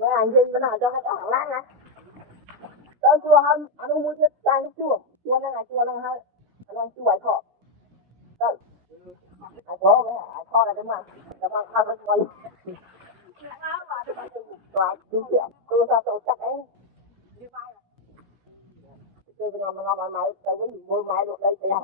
Mấy anh Vinh bữa nào cho hai cái hàng láng nè. Tới chua hơn, anh không mua cái chai nước chua. Chua nó hơi. Anh ăn chua ai kho. Tới. Ai kho mấy ai kho là đúng không? Cảm ơn hai bên quay. Rồi, chú chuyện. Tôi sao tôi chắc ấy. Tôi ngon mày, tao với mua mày được đây bây giờ.